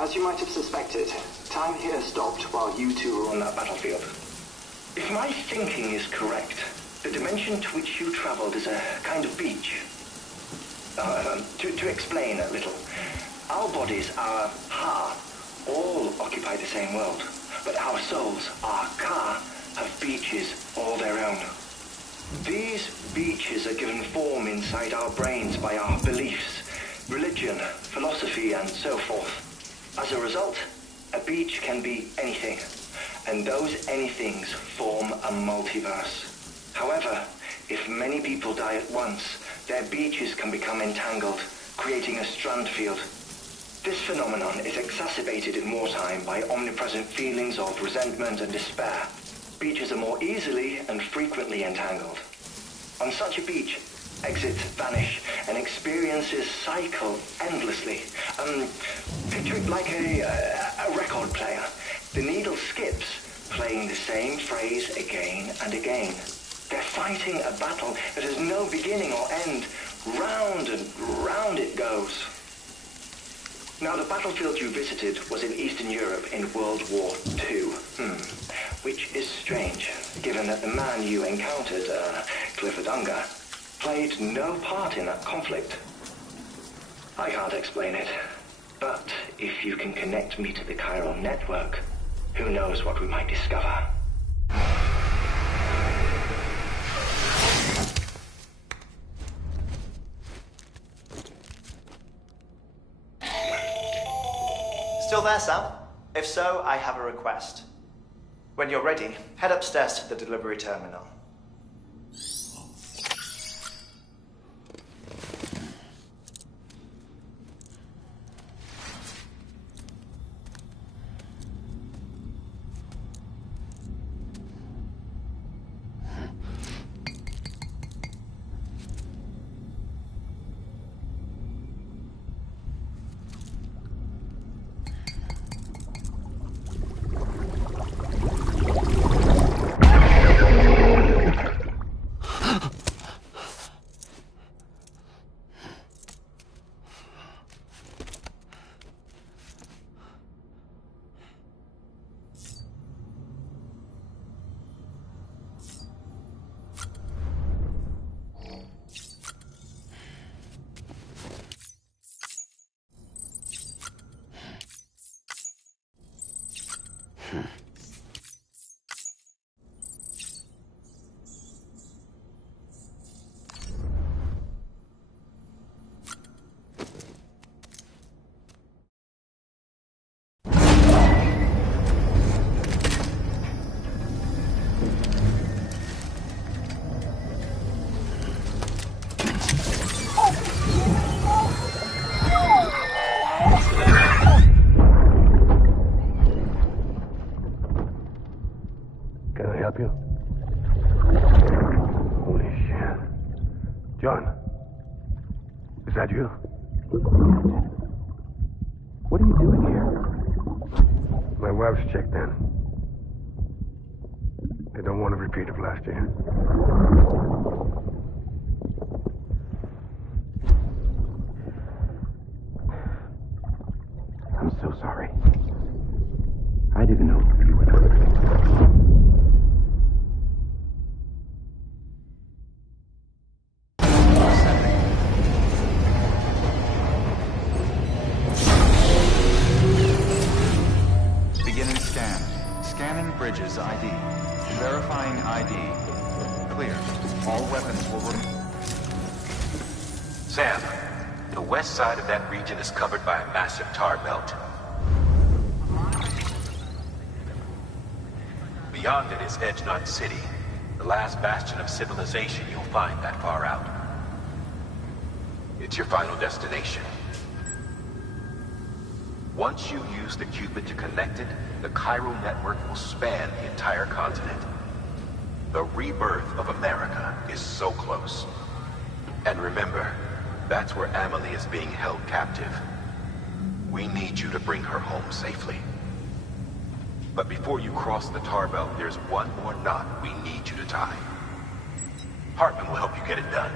As you might have suspected, time here stopped while you two were on that battlefield. If my thinking is correct, the dimension to which you traveled is a kind of beach. To explain a little, our bodies, our ha, all occupy the same world, but our souls, our ka, have beaches all their own. These beaches are given form inside our brains by our beliefs, religion, philosophy, and so forth. As a result, a beach can be anything, and those anythings form a multiverse. However, if many people die at once, their beaches can become entangled, creating a strand field. This phenomenon is exacerbated in wartime by omnipresent feelings of resentment and despair. Beaches are more easily and frequently entangled. On such a beach, exits vanish and experiences cycle endlessly. Picture it like a record player. The needle skips, playing the same phrase again and again. They're fighting a battle that has no beginning or end. Round and round it goes. Now, the battlefield you visited was in Eastern Europe in World War II. Which is strange, given that the man you encountered, Clifford Unger, played no part in that conflict. I can't explain it, but if you can connect me to the chiral network, who knows what we might discover. Still there, Sam? If so, I have a request. When you're ready, head upstairs to the delivery terminal. that you? What are you doing here? My wife's checked in. They don't want a repeat of last year. I'm so sorry. I didn't know you were coming. Bridges ID. Verifying ID. Clear. All weapons will remain. Sam, the west side of that region is covered by a massive tar belt. Beyond it is Edgenut City, the last bastion of civilization you'll find that far out. It's your final destination. Once you use the Cupid to connect it, the chiral network will span the entire continent. The rebirth of America is so close. And remember, that's where Amelie is being held captive. We need you to bring her home safely. But before you cross the tar belt, there's one more knot we need you to tie. Hartman will help you get it done.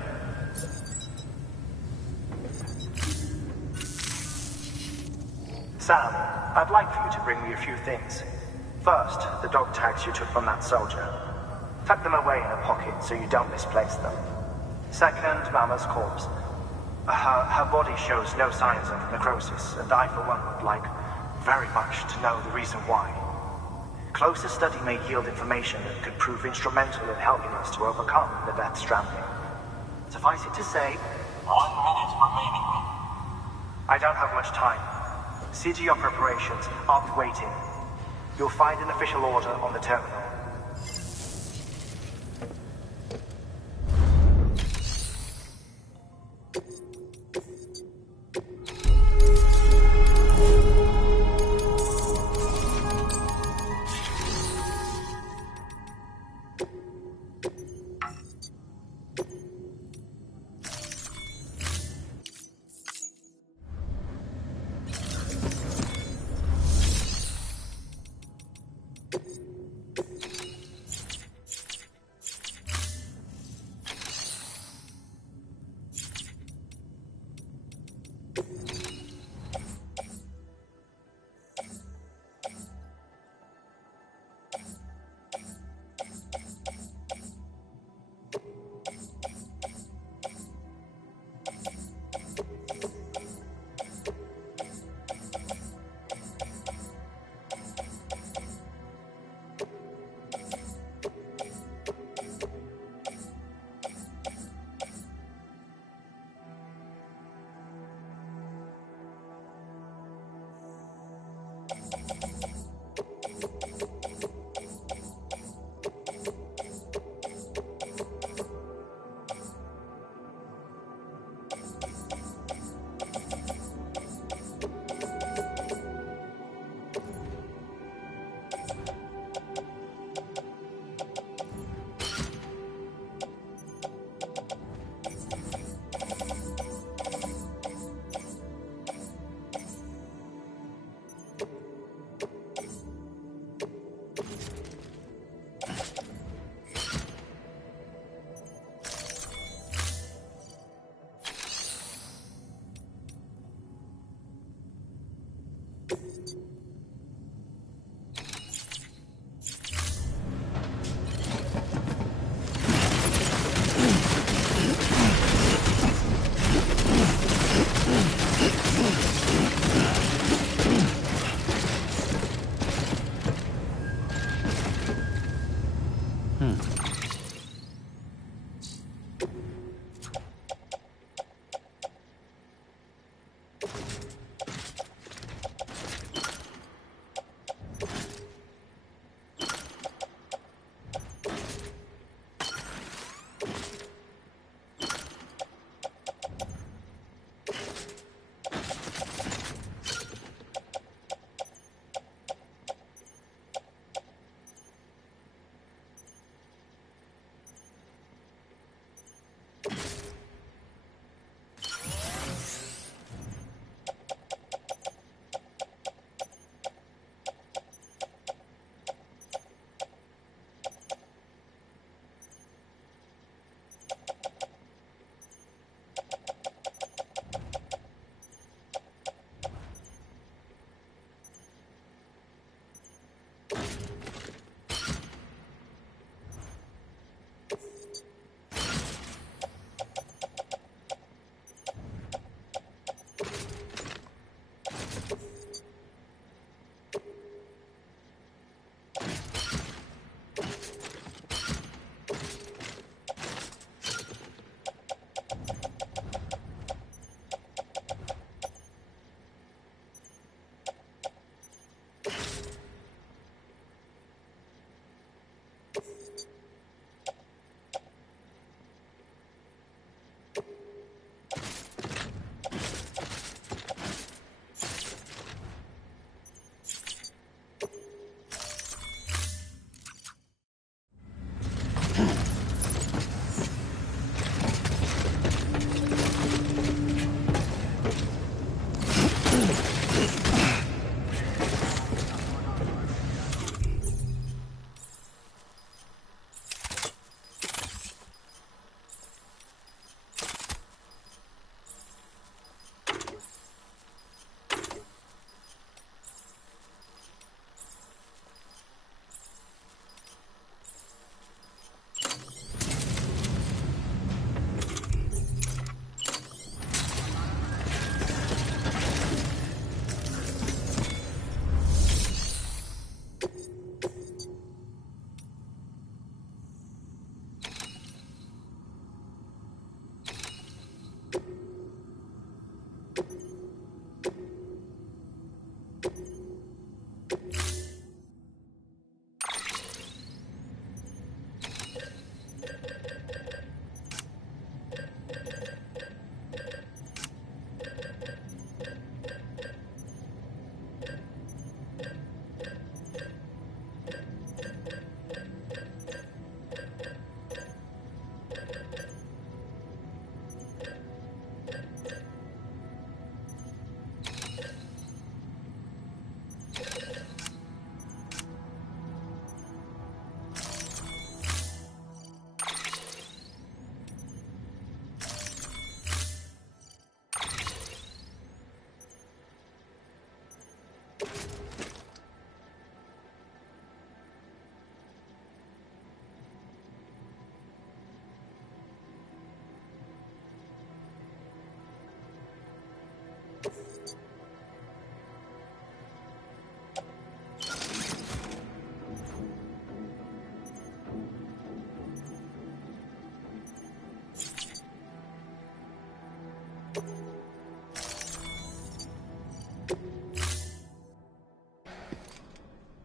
Sam, I'd like for you to bring me a few things. First, the dog tags you took from that soldier. Tuck them away in a pocket so you don't misplace them. Second, Mama's corpse. Her body shows no signs of necrosis, and I, for one, would like very much to know the reason why. Closer study may yield information that could prove instrumental in helping us to overcome the Death Stranding. Suffice it to say, 1 minute remaining. I don't have much time. See to your preparations. I'll be waiting. You'll find an official order on the terminal.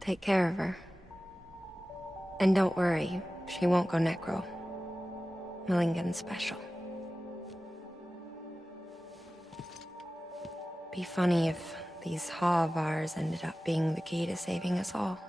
take care of her. And don't worry, she won't go necro. Millingen's special. Be funny if these Ha of ours ended up being the key to saving us all.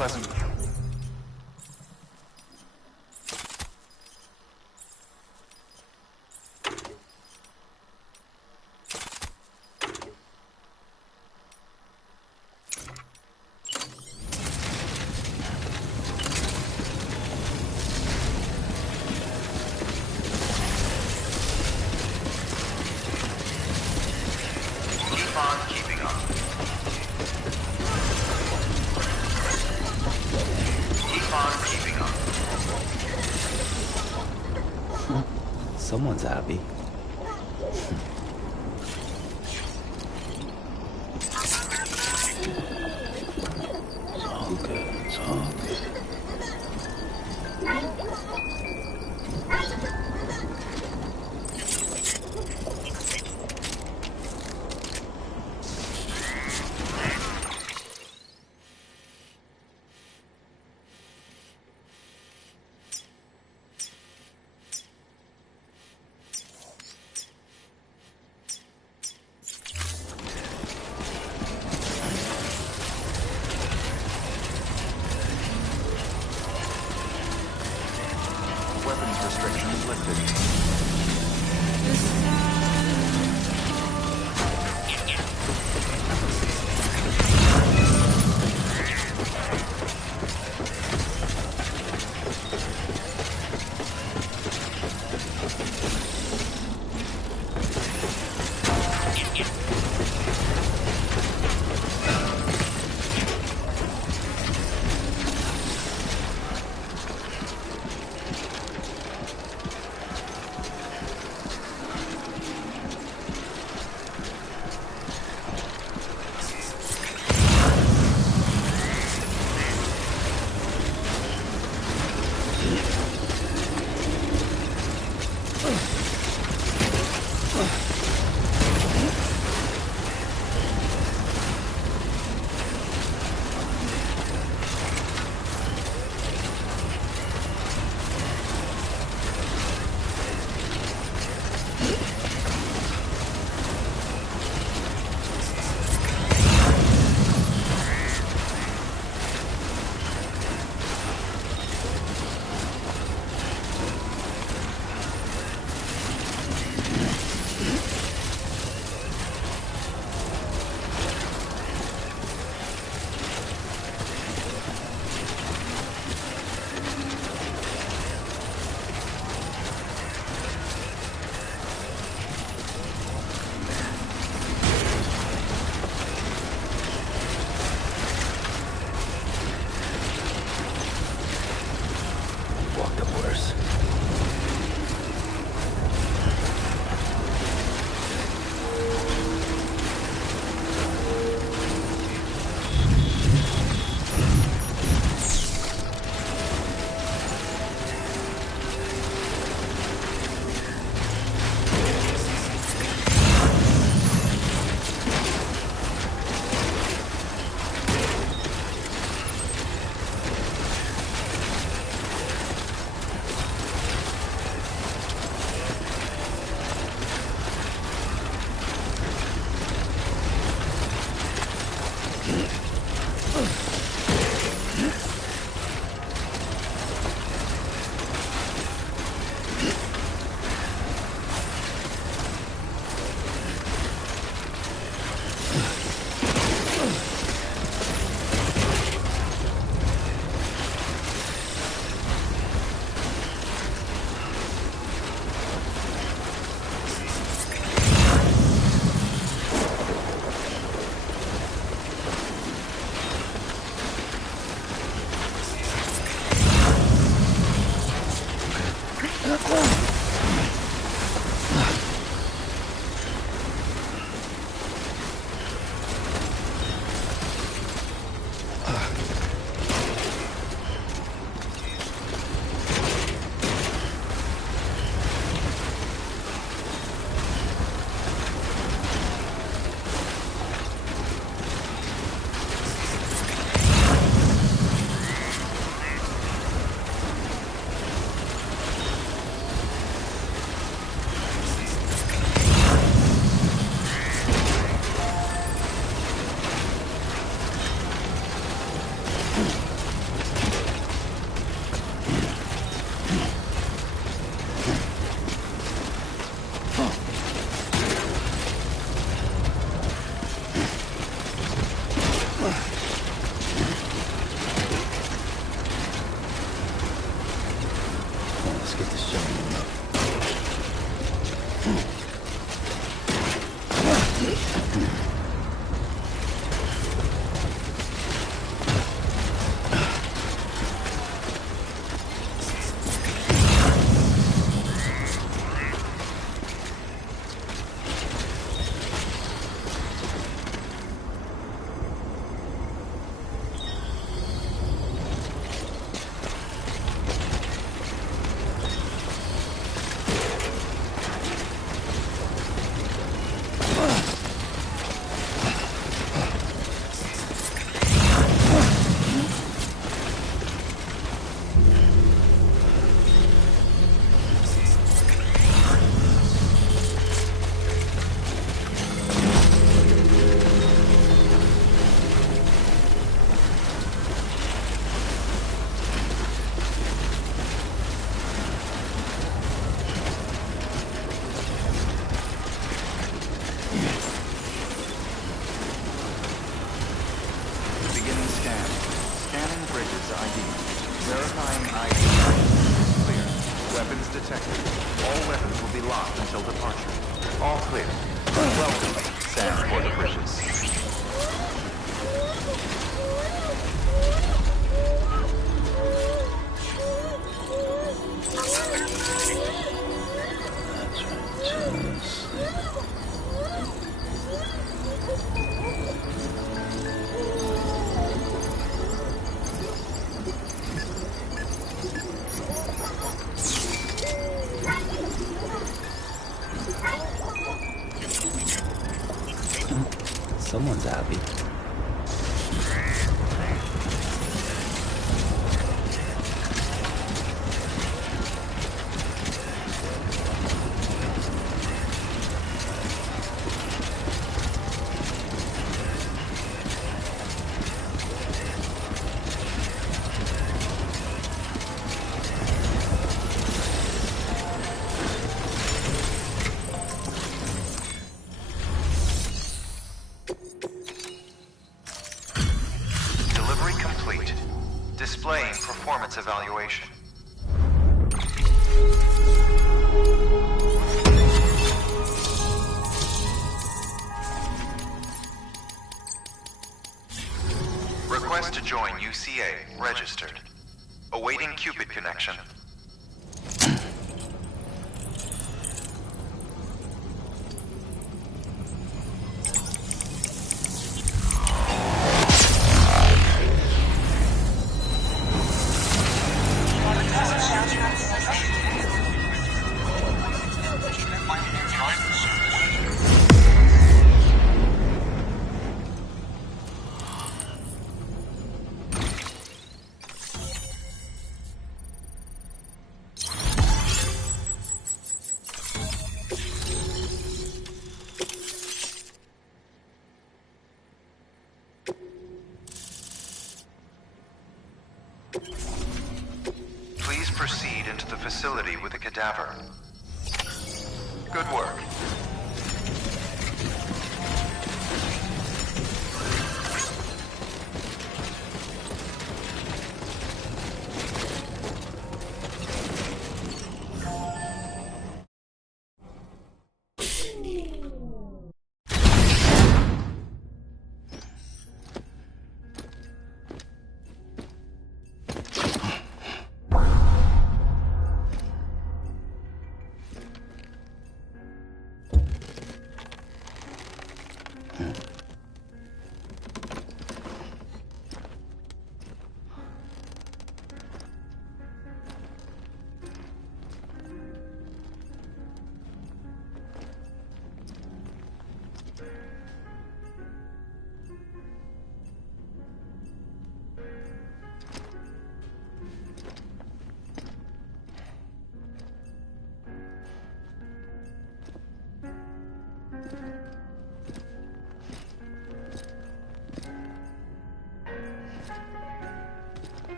Pleasant. Keep on keeping up. Someone's happy. All good. It's all good. is lifted. All weapons will be locked until departure. All clear. Welcome, Sam for the bridges. Someone's happy. Displaying performance evaluation. Request to join UCA. Registered. Awaiting Cupid connection. Please proceed into the facility with the cadaver. Good work.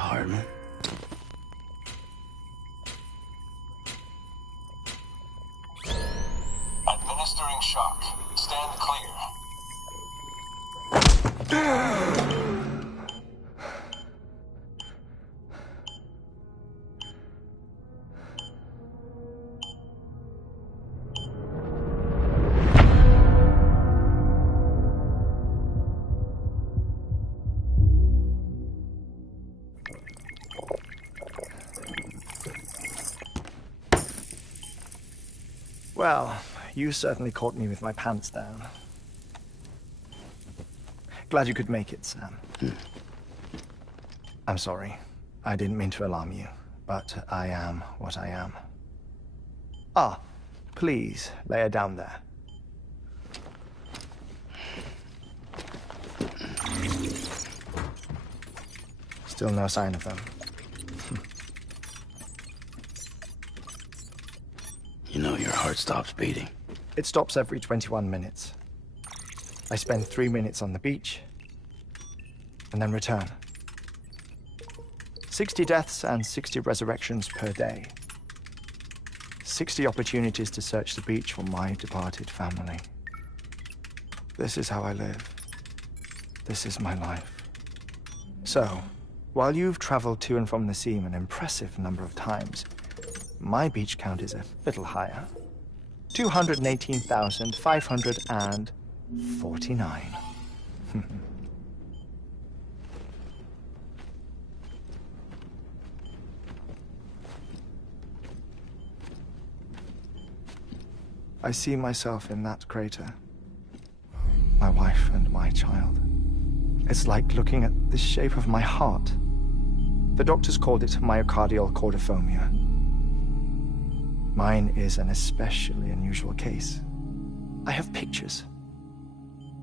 Hardman. Administering shock. Stand clear. Well, you certainly caught me with my pants down. Glad you could make it, Sam. I'm sorry. I didn't mean to alarm you, but I am what I am. Ah, please, lay her down there. Still no sign of them. You know your heart stops beating. It stops every 21 minutes. I spend 3 minutes on the beach, and then return. 60 deaths and 60 resurrections per day. 60 opportunities to search the beach for my departed family. This is how I live. This is my life. So, while you've traveled to and from the seam an impressive number of times, my beach count is a little higher. 218,549. I see myself in that crater. My wife and my child. It's like looking at the shape of my heart. The doctors called it myocardial cordiformia. Mine is an especially unusual case. I have pictures.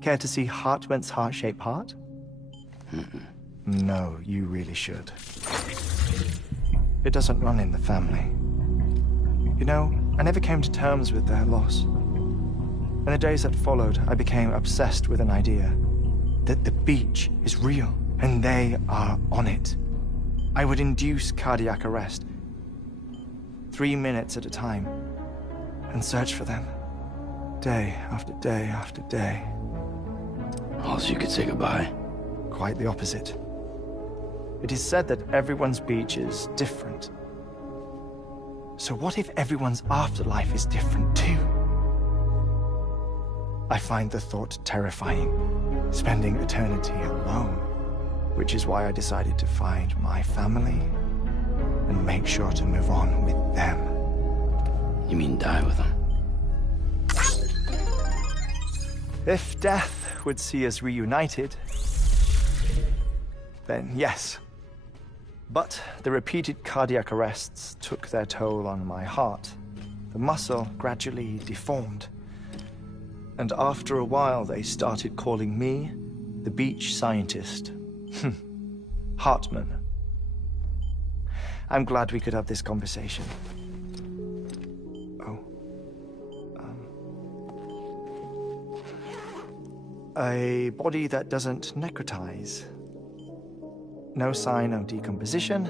Care to see Hartmann's heart-shaped heart? No, you really should. It doesn't run in the family. You know, I never came to terms with their loss. In the days that followed, I became obsessed with an idea that the beach is real and they are on it. I would induce cardiac arrest, 3 minutes at a time, and search for them, day after day after day. Also, you could say goodbye. Quite the opposite. It is said that everyone's beach is different. So what if everyone's afterlife is different too? I find the thought terrifying, spending eternity alone, which is why I decided to find my family and make sure to move on with them. You mean die with them? If death would see us reunited, then yes. But the repeated cardiac arrests took their toll on my heart. The muscle gradually deformed. And after a while, they started calling me the beach scientist. Hartmann. I'm glad we could have this conversation. A body that doesn't necrotize. No sign of decomposition.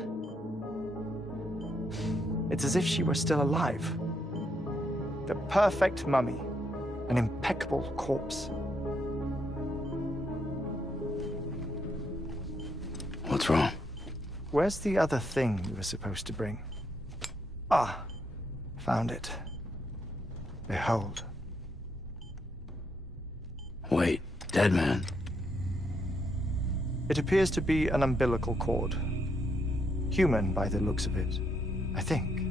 It's as if she were still alive. The perfect mummy. An impeccable corpse. What's wrong? Where's the other thing you were supposed to bring? Ah, found it. Behold. Wait, dead man. It appears to be an umbilical cord. Human by the looks of it, I think.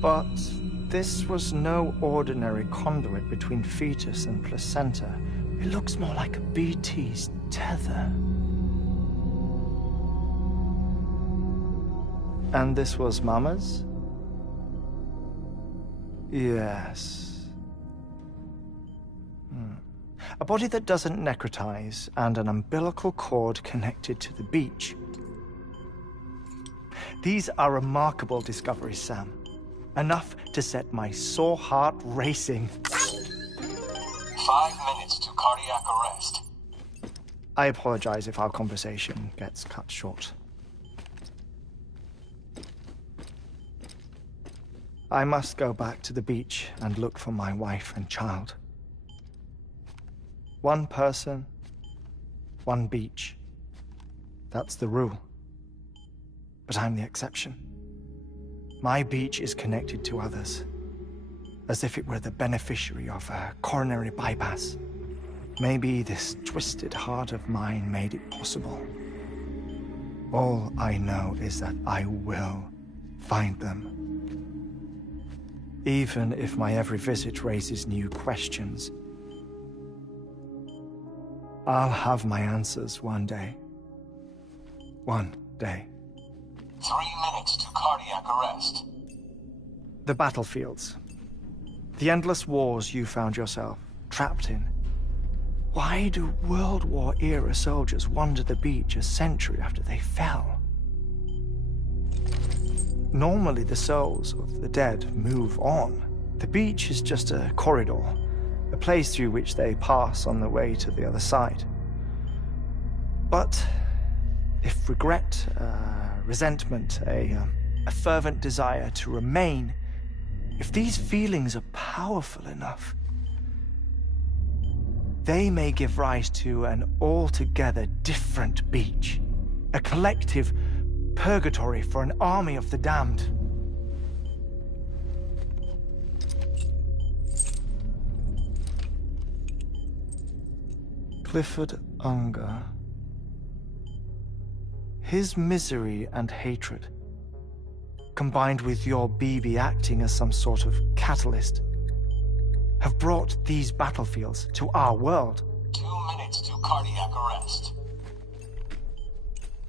But this was no ordinary conduit between fetus and placenta. It looks more like a BT's tether. And this was Mama's? Yes. A body that doesn't necrotize and an umbilical cord connected to the beach. These are remarkable discoveries, Sam. Enough to set my sore heart racing. 5 minutes to cardiac arrest. I apologize if our conversation gets cut short. I must go back to the beach and look for my wife and child. One person, one beach. That's the rule. But I'm the exception. My beach is connected to others, as if it were the beneficiary of a coronary bypass. Maybe this twisted heart of mine made it possible. All I know is that I will find them. Even if my every visit raises new questions, I'll have my answers one day. One day. 3 minutes to cardiac arrest. The battlefields. The endless wars you found yourself trapped in. Why do World War-era soldiers wander the beach a century after they fell? Normally, the souls of the dead move on. The beach is just a corridor, a place through which they pass on the way to the other side. But if regret, resentment, a fervent desire to remain, if these feelings are powerful enough, they may give rise to an altogether different beach, a collective purgatory for an army of the damned. Clifford Unger. His misery and hatred, combined with your BB acting as some sort of catalyst, have brought these battlefields to our world. 2 minutes to cardiac arrest.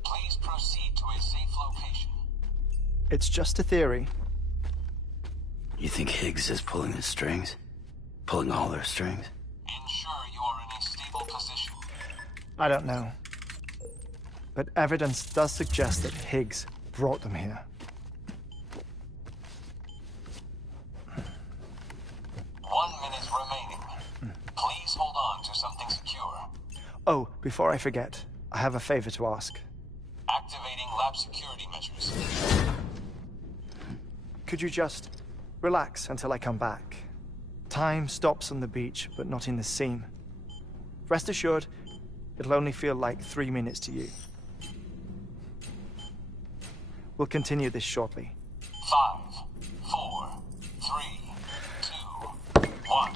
Please proceed to a safe location. It's just a theory. You think Higgs is pulling the strings? Pulling all their strings? Ensure you are in a stable position. I don't know. But evidence does suggest that Higgs brought them here. 1 minute remaining. Please hold on to something secure. Oh, before I forget, I have a favor to ask. Activating lab security measures. Could you just relax until I come back? Time stops on the beach, but not in the scene. Rest assured, it'll only feel like 3 minutes to you. We'll continue this shortly. 5, 4, 3, 2, 1.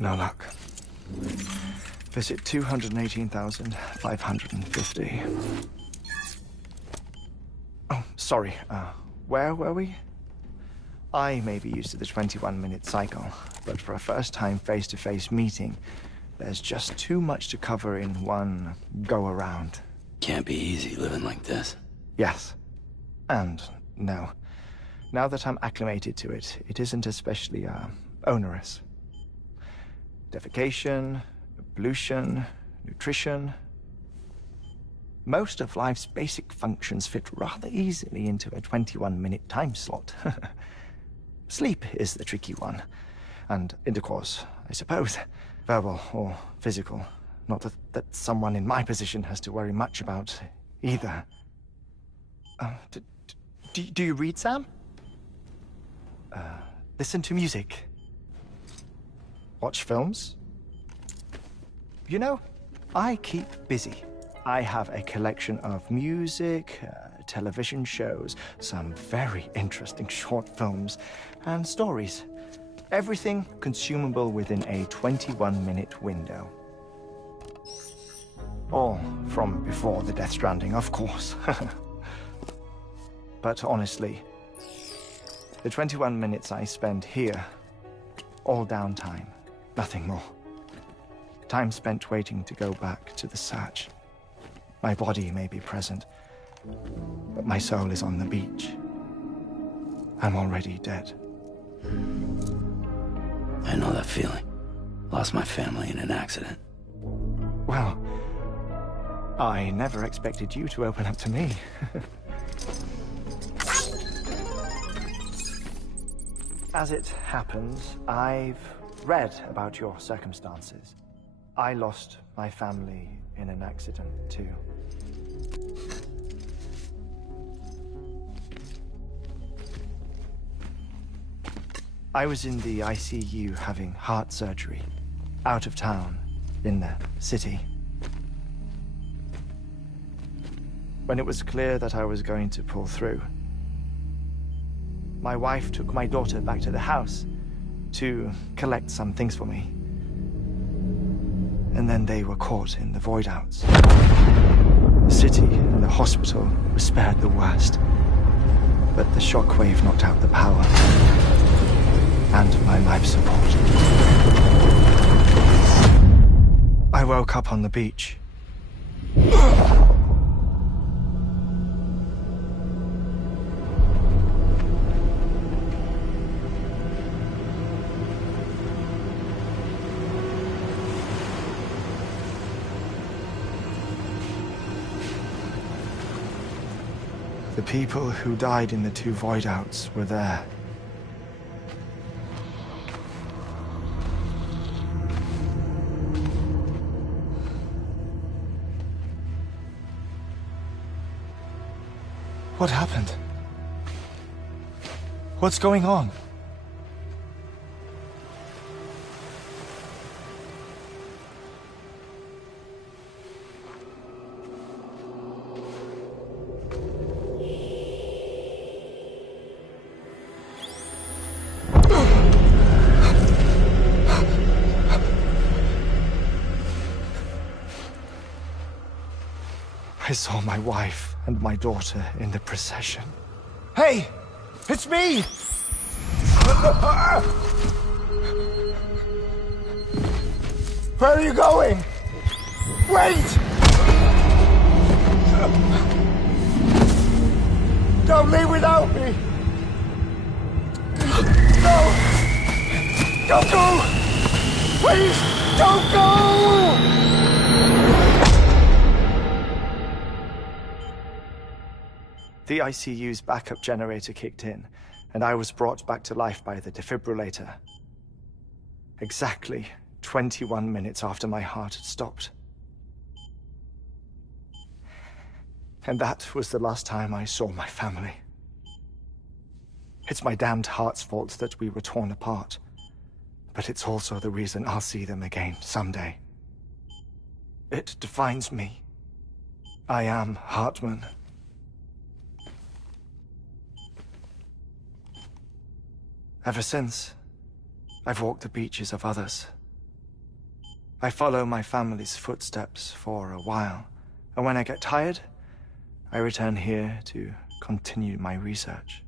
No luck. Visit 218,550. Oh, sorry. Where were we? I may be used to the 21-minute cycle, but for a first-time face-to-face meeting, there's just too much to cover in one go-around. Can't be easy living like this. Yes. And no. Now that I'm acclimated to it, it isn't especially, onerous. Defecation, pollution, nutrition. Most of life's basic functions fit rather easily into a 21-minute time slot. Sleep is the tricky one. And intercourse, I suppose. Verbal or physical. Not that someone in my position has to worry much about either. Do you read, Sam? Listen to music. Watch films? You know, I keep busy. I have a collection of music, television shows, some very interesting short films, and stories. Everything consumable within a 21-minute window. All from before the Death Stranding, of course. But honestly, the 21 minutes I spend here, all downtime, nothing more. Time spent waiting to go back to the search. My body may be present, but my soul is on the beach. I'm already dead. I know that feeling. Lost my family in an accident. Well, I never expected you to open up to me. As it happens, I've read about your circumstances. I lost my family in an accident, too. I was in the ICU having heart surgery, out of town, in the city. When it was clear that I was going to pull through, my wife took my daughter back to the house to collect some things for me. And then they were caught in the void-outs. The city and the hospital were spared the worst, but the shockwave knocked out the power and my life support. I woke up on the beach. The people who died in the two void-outs were there. What happened? What's going on? I saw my wife and my daughter in the procession. Hey! It's me! Where are you going? Wait! Don't leave without me! No! Don't go! Please, don't go! The ICU's backup generator kicked in, and I was brought back to life by the defibrillator. Exactly 21 minutes after my heart had stopped. And that was the last time I saw my family. It's my damned heart's fault that we were torn apart, but it's also the reason I'll see them again someday. It defines me. I am Hartman. Ever since, I've walked the beaches of others, I follow my family's footsteps for a while, and when I get tired, I return here to continue my research.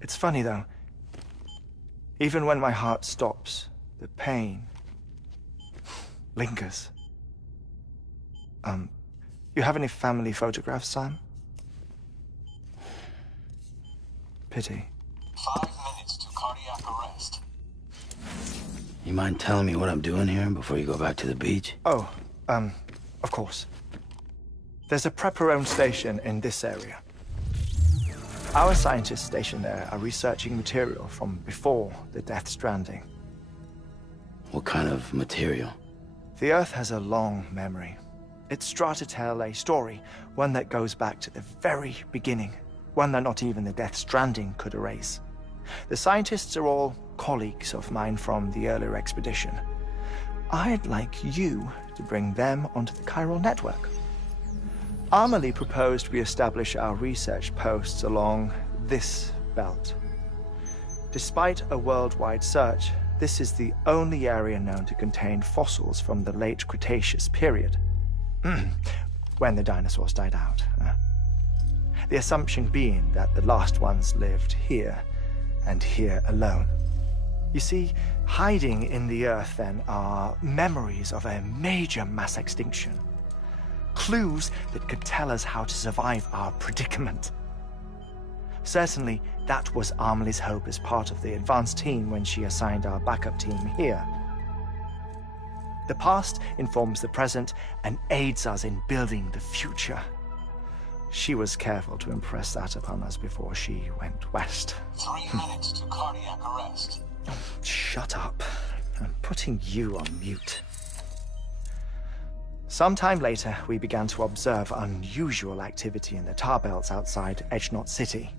It's funny though, even when my heart stops, the pain lingers. You have any family photographs, Sam? Pity. 5 minutes to cardiac arrest. You mind telling me what I'm doing here before you go back to the beach? Oh, of course. There's a prepper-owned station in this area. Our scientists stationed there are researching material from before the Death Stranding. What kind of material? The Earth has a long memory. It's trying to tell a story, one that goes back to the very beginning, one that not even the Death Stranding could erase. The scientists are all colleagues of mine from the earlier expedition. I'd like you to bring them onto the chiral network. Amelie proposed we establish our research posts along this belt. Despite a worldwide search, this is the only area known to contain fossils from the late Cretaceous period. When the dinosaurs died out. The assumption being that the last ones lived here, and here alone. You see, hiding in the Earth then are memories of a major mass extinction. Clues that could tell us how to survive our predicament. Certainly, that was Amelie's hope as part of the advanced team when she assigned our backup team here. The past informs the present and aids us in building the future. She was careful to impress that upon us before she went west. 3 minutes to cardiac arrest. Oh, shut up. I'm putting you on mute. Sometime later, we began to observe unusual activity in the tar belts outside Edgenot City.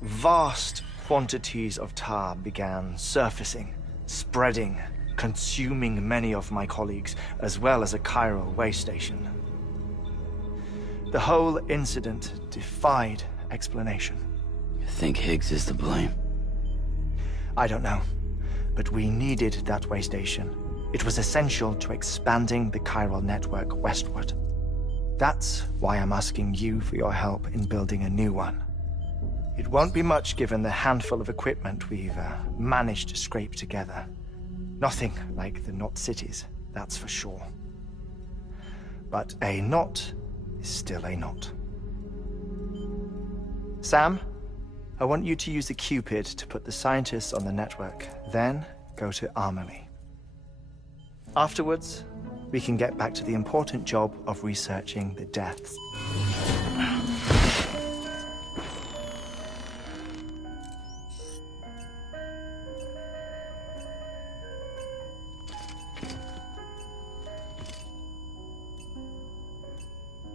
Vast quantities of tar began surfacing, spreading, consuming many of my colleagues, as well as a chiral way station. The whole incident defied explanation. You think Higgs is to blame? I don't know, but we needed that way station. It was essential to expanding the chiral network westward. That's why I'm asking you for your help in building a new one. It won't be much given the handful of equipment we've managed to scrape together. Nothing like the knot cities, that's for sure. But a knot is still a knot. Sam, I want you to use the Cupid to put the scientists on the network, then go to Amelie. Afterwards, we can get back to the important job of researching the deaths.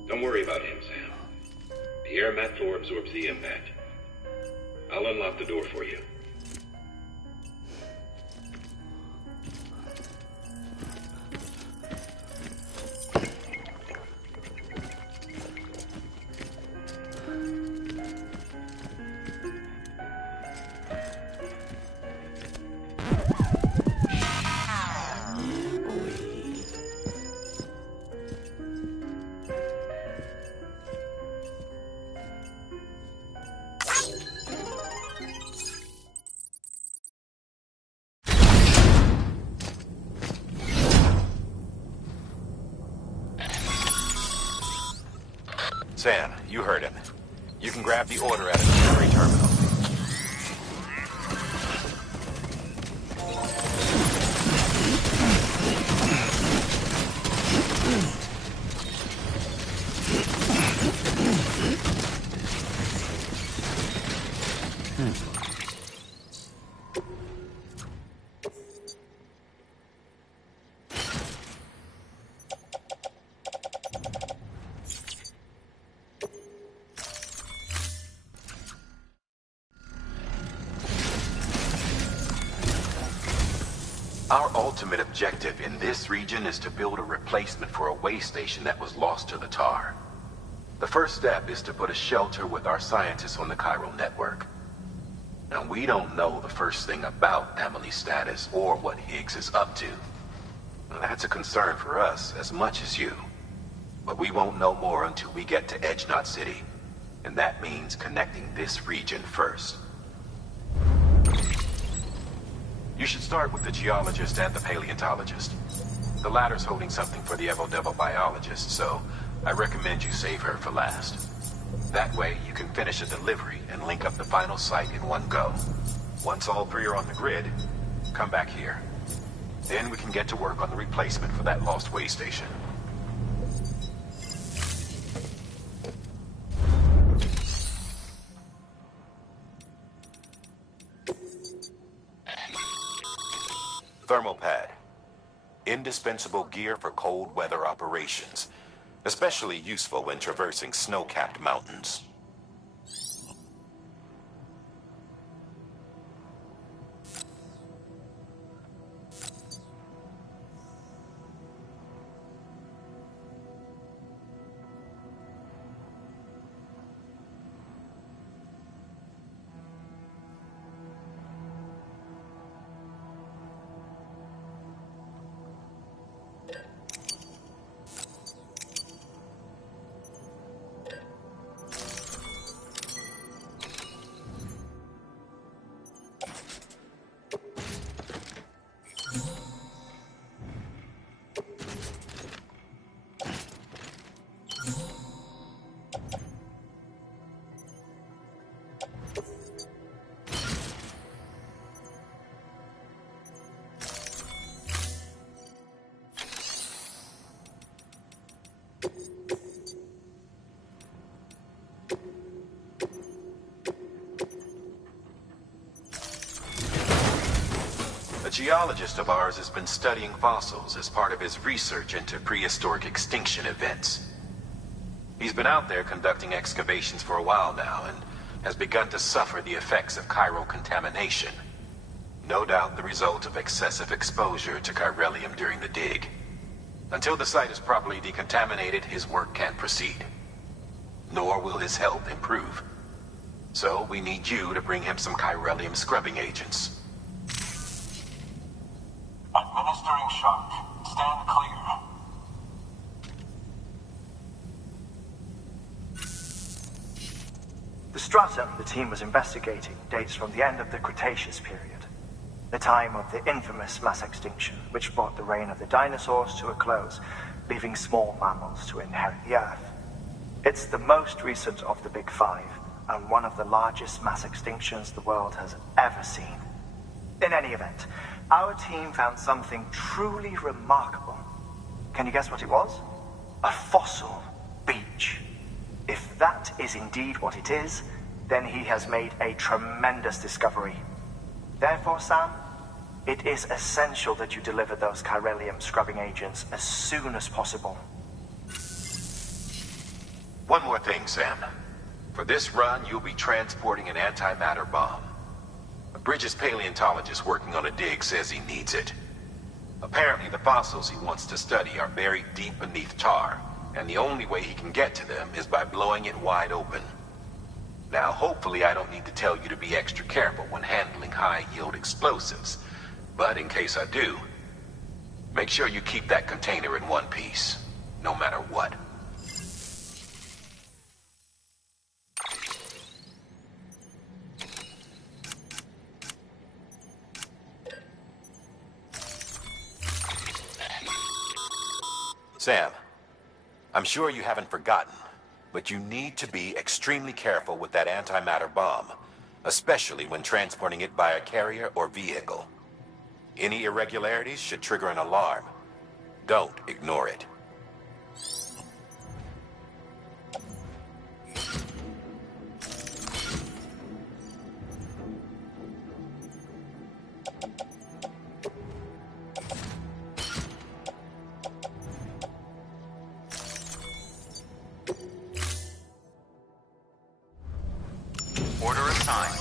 Don't worry about him, Sam. The air mat floor absorbs the impact. I'll unlock the door for you. Sam, you heard him. You can grab the order at a delivery terminal. Our ultimate objective in this region is to build a replacement for a way station that was lost to the tar. The first step is to put a shelter with our scientists on the chiral network. Now, we don't know the first thing about Emily's status or what Higgs is up to. Now, that's a concern for us as much as you. But we won't know more until we get to Edge Knot City. And that means connecting this region first. You should start with the geologist and the paleontologist. The latter's holding something for the Evo-Devo biologist, so I recommend you save her for last. That way, you can finish a delivery and link up the final site in one go. Once all three are on the grid, come back here. Then we can get to work on the replacement for that lost way station. Thermal pad. Indispensable gear for cold weather operations. Especially useful when traversing snow-capped mountains. A geologist of ours has been studying fossils as part of his research into prehistoric extinction events. He's been out there conducting excavations for a while now and has begun to suffer the effects of chirocontamination. No doubt the result of excessive exposure to chiralium during the dig. Until the site is properly decontaminated, his work can't proceed. Nor will his health improve. So we need you to bring him some chiralium scrubbing agents. Administering shock. Stand clear. The stratum the team was investigating dates from the end of the Cretaceous period, the time of the infamous mass extinction, which brought the reign of the dinosaurs to a close, leaving small mammals to inherit the Earth. It's the most recent of the Big Five, and one of the largest mass extinctions the world has ever seen. In any event, our team found something truly remarkable. Can you guess what it was? A fossil beach. If that is indeed what it is, then he has made a tremendous discovery. Therefore, Sam, it is essential that you deliver those chiralium scrubbing agents as soon as possible. One more thing, Sam. For this run, you'll be transporting an antimatter bomb. A Bridges paleontologist working on a dig says he needs it. Apparently, the fossils he wants to study are buried deep beneath tar, and the only way he can get to them is by blowing it wide open. Now, hopefully I don't need to tell you to be extra careful when handling high-yield explosives, but in case I do, make sure you keep that container in one piece, no matter what. Sam, I'm sure you haven't forgotten, but you need to be extremely careful with that antimatter bomb, especially when transporting it by a carrier or vehicle. Any irregularities should trigger an alarm. Don't ignore it. Order assigned.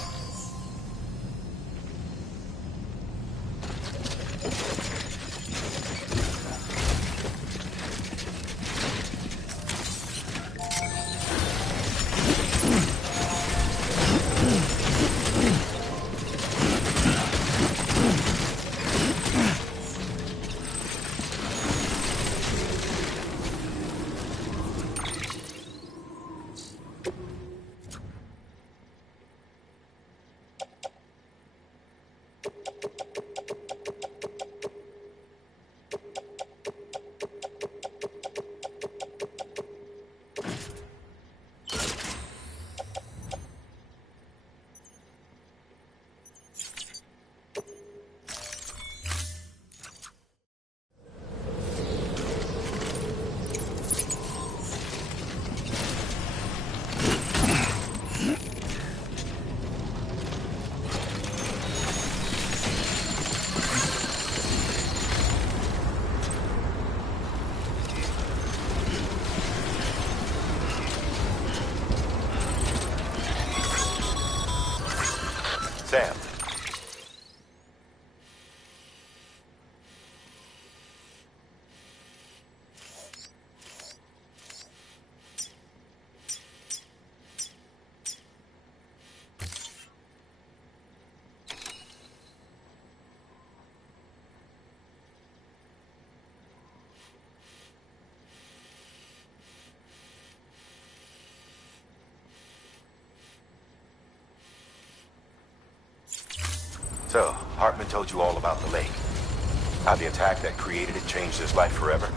So, Hartman told you all about the lake. How the attack that created it changed his life forever?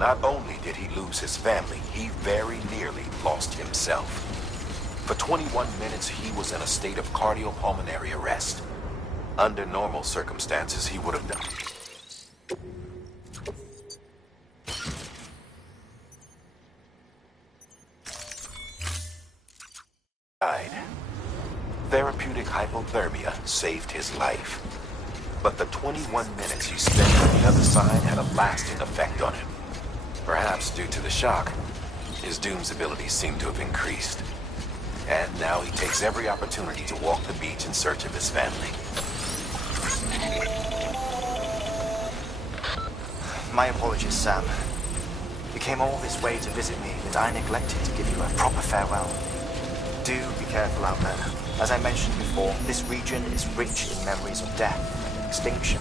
Not only did he lose his family, he very nearly lost himself. For 21 minutes, he was in a state of cardiopulmonary arrest. Under normal circumstances, he would have died. Therapeutic hypothermia saved his life. But the 21 minutes he spent on the other side had a lasting effect on him. Perhaps due to the shock, his Doom's abilities seem to have increased. And now he takes every opportunity to walk the beach in search of his family. My apologies, Sam. You came all this way to visit me, and I neglected to give you a proper farewell. Do be careful out there. As I mentioned before, this region is rich in memories of death and extinction.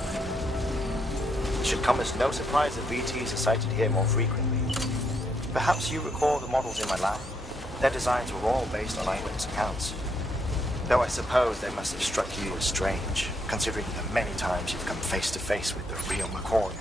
It should come as no surprise that VTs are sighted here more frequently. Perhaps you recall the models in my lab? Their designs were all based on eyewitness accounts. Though I suppose they must have struck you as strange, considering the many times you've come face to face with the real McCoy.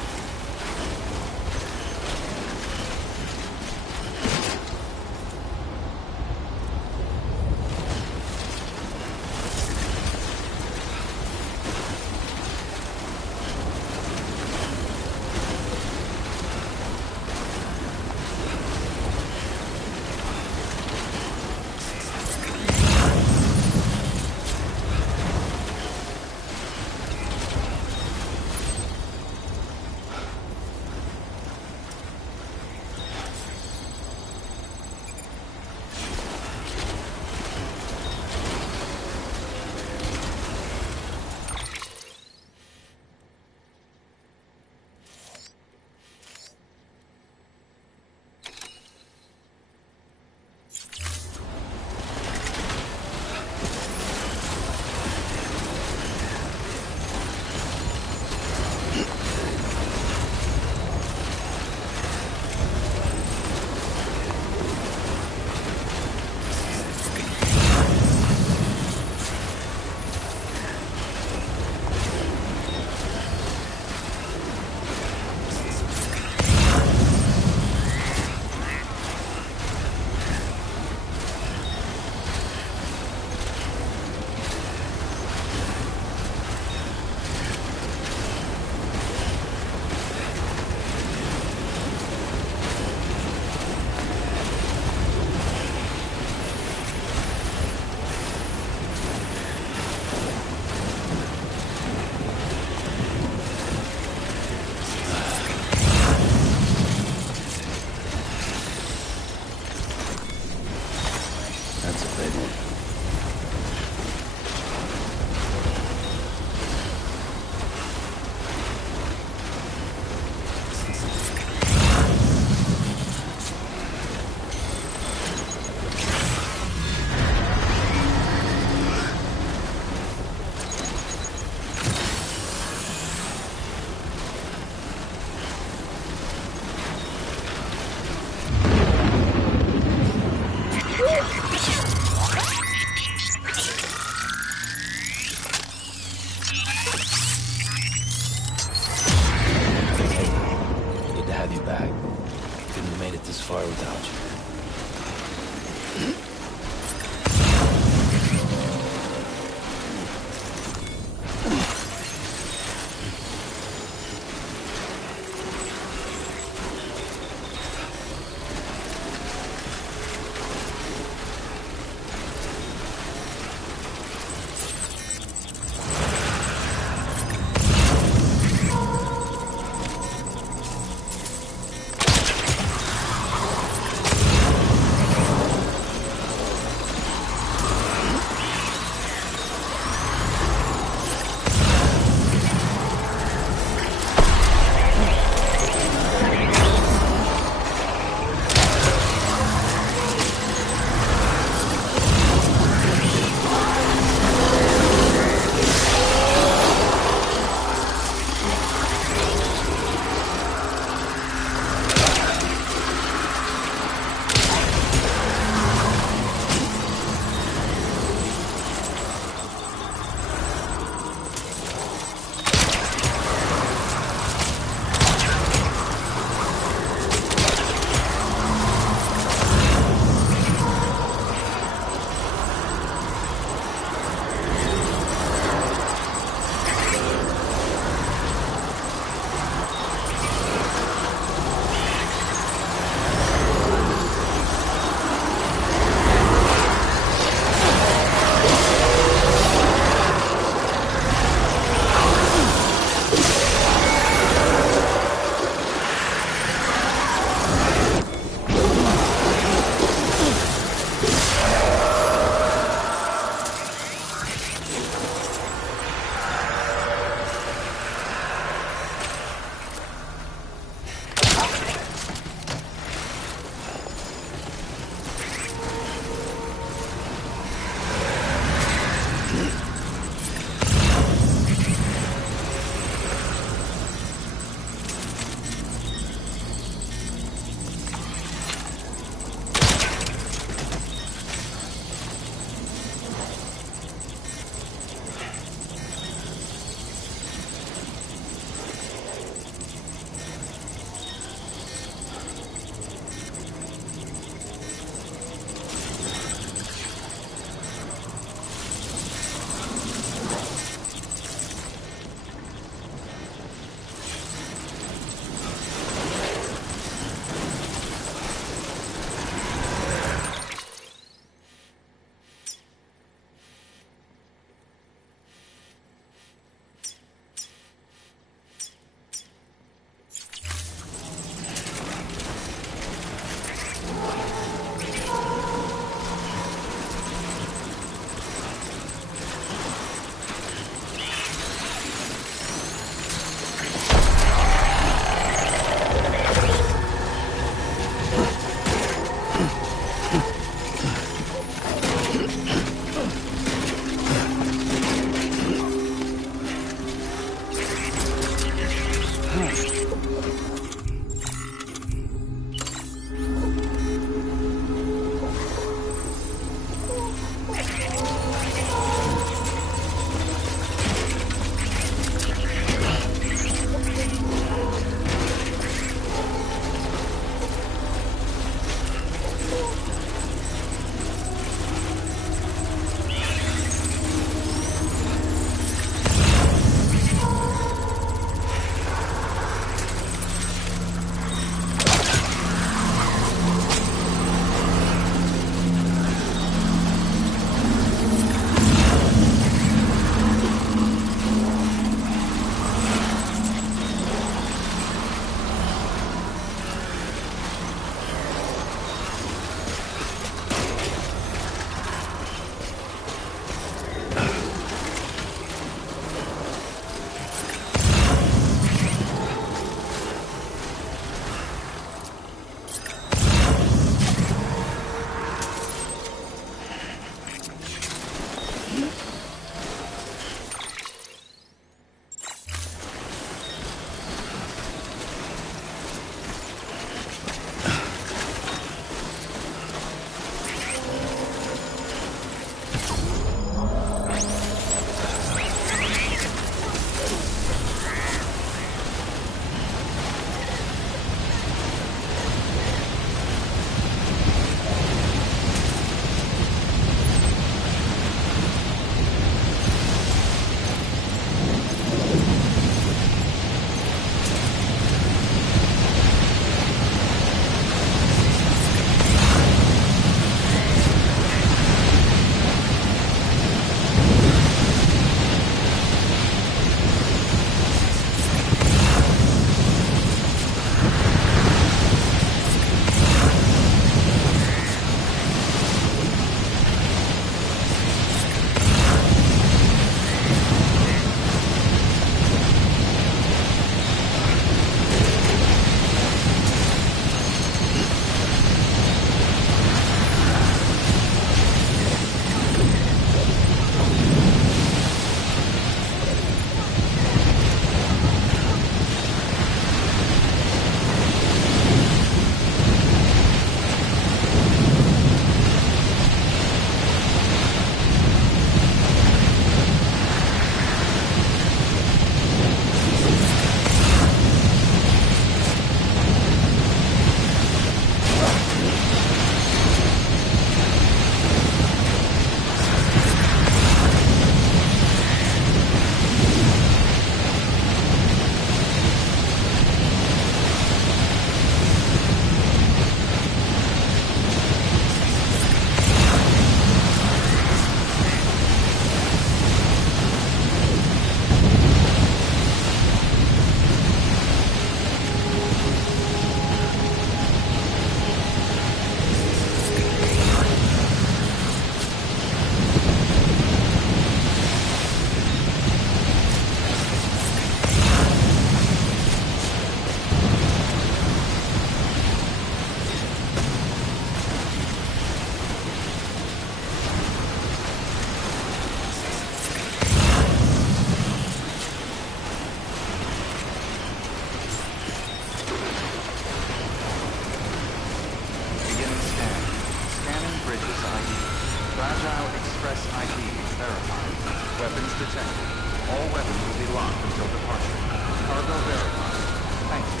Fragile Express ID verified. Weapons detected. All weapons will be locked until departure. Cargo verified. Thank you.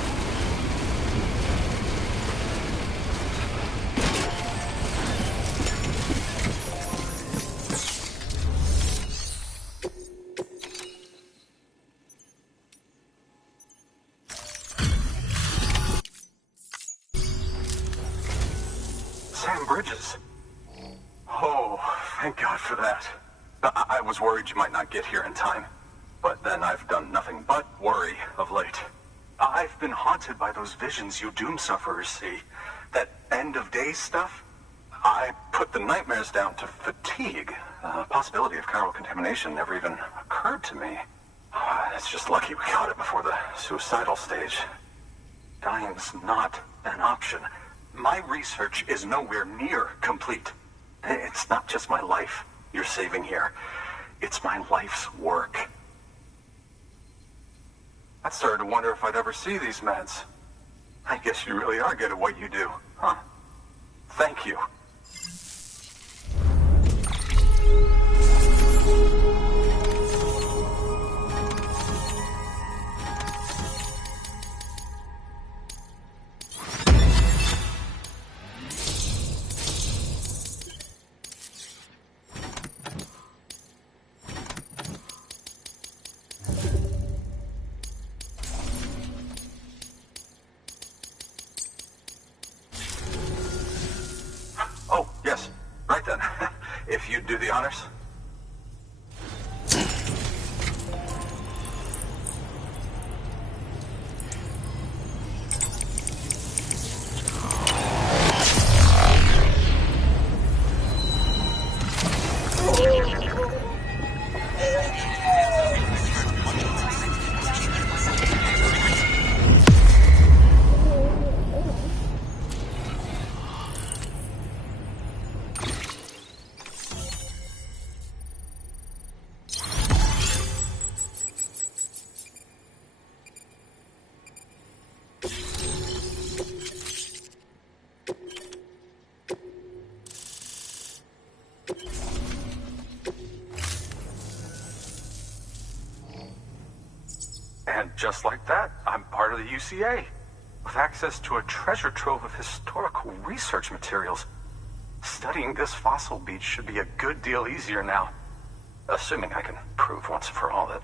Thank God for that. I was worried you might not get here in time. But then I've done nothing but worry of late. I've been haunted by those visions you doom sufferers see. That end-of-day stuff. I put the nightmares down to fatigue. The possibility of chiral contamination never even occurred to me. It's just lucky we caught it before the suicidal stage. Dying's not an option. My research is nowhere near complete. It's not just my life you're saving here. It's my life's work. I started to wonder if I'd ever see these meds. I guess you really are good at what you do, huh? Thank you. If you'd do the honors. And just like that, I'm part of the UCA, with access to a treasure trove of historical research materials. Studying this fossil beach should be a good deal easier now. Assuming I can prove once for all that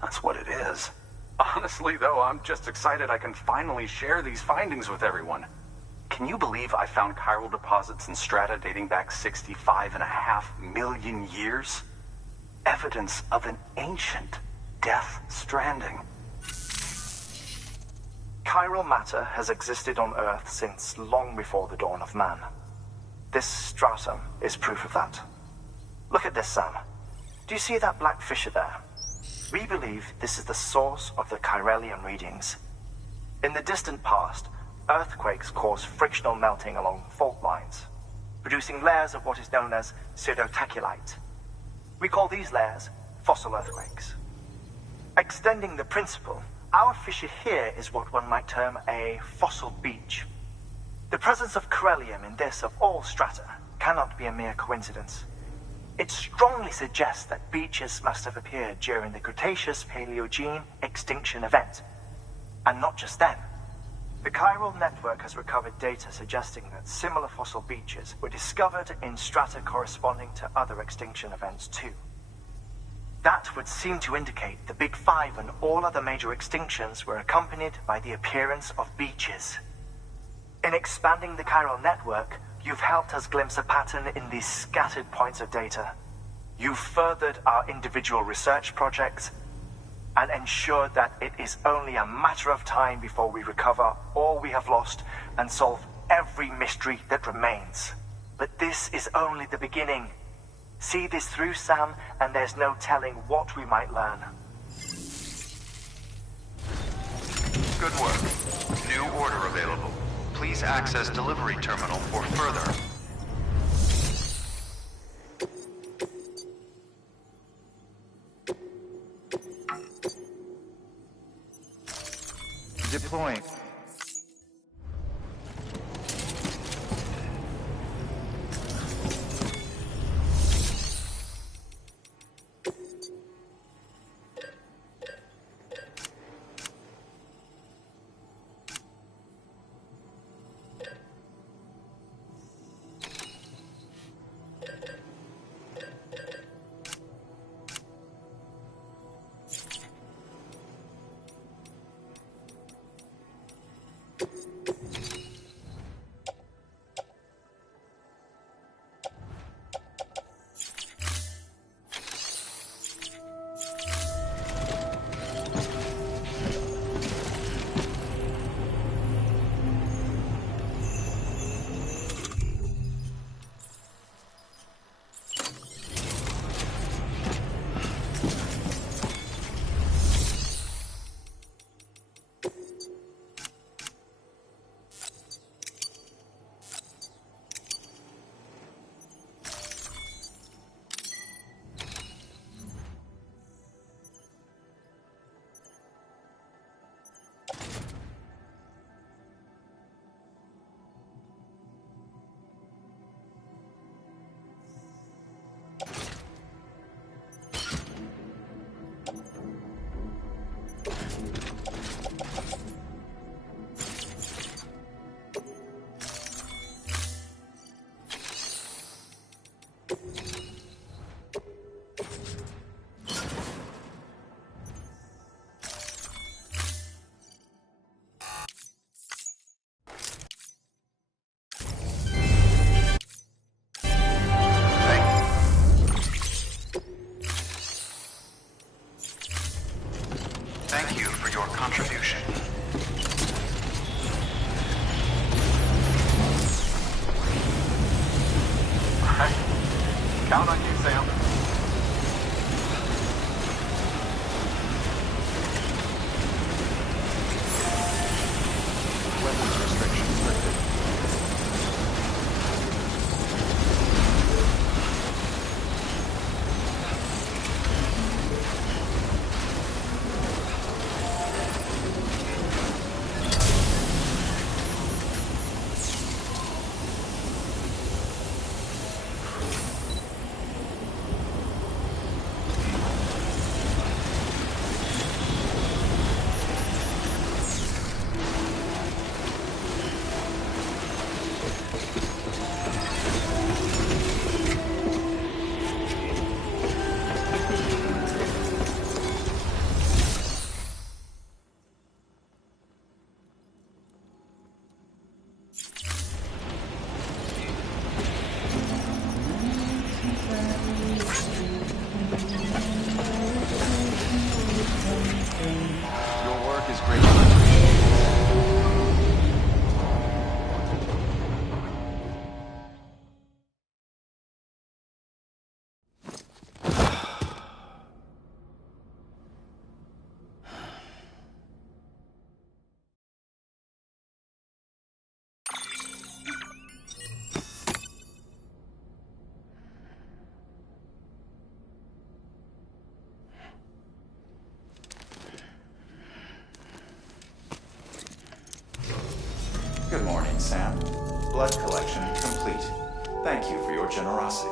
that's what it is. Honestly, though, I'm just excited I can finally share these findings with everyone. Can you believe I found chiral deposits in strata dating back 65.5 million years? Evidence of an ancient Death Stranding. Chiral matter has existed on Earth since long before the dawn of man. This stratum is proof of that. Look at this, Sam. Do you see that black fissure there? We believe this is the source of the Chiralian readings. In the distant past, earthquakes cause frictional melting along fault lines, producing layers of what is known as pseudotaculite. We call these layers fossil earthquakes. Extending the principle, our fissure here is what one might term a fossil beach. The presence of chiralium in this of all strata cannot be a mere coincidence. It strongly suggests that beaches must have appeared during the Cretaceous-Paleogene extinction event. And not just then. The chiral network has recovered data suggesting that similar fossil beaches were discovered in strata corresponding to other extinction events too. That would seem to indicate the Big Five and all other major extinctions were accompanied by the appearance of beaches. In expanding the chiral network, you've helped us glimpse a pattern in these scattered points of data. You've furthered our individual research projects and ensured that it is only a matter of time before we recover all we have lost and solve every mystery that remains. But this is only the beginning. See this through, Sam, and there's no telling what we might learn. Good work. New order available. Please access delivery terminal for further. Deploying. Count on you, Sam. Weapons restrictions lifted. Your work is greatly appreciated. Good morning, Sam. Blood collection complete. Thank you for your generosity.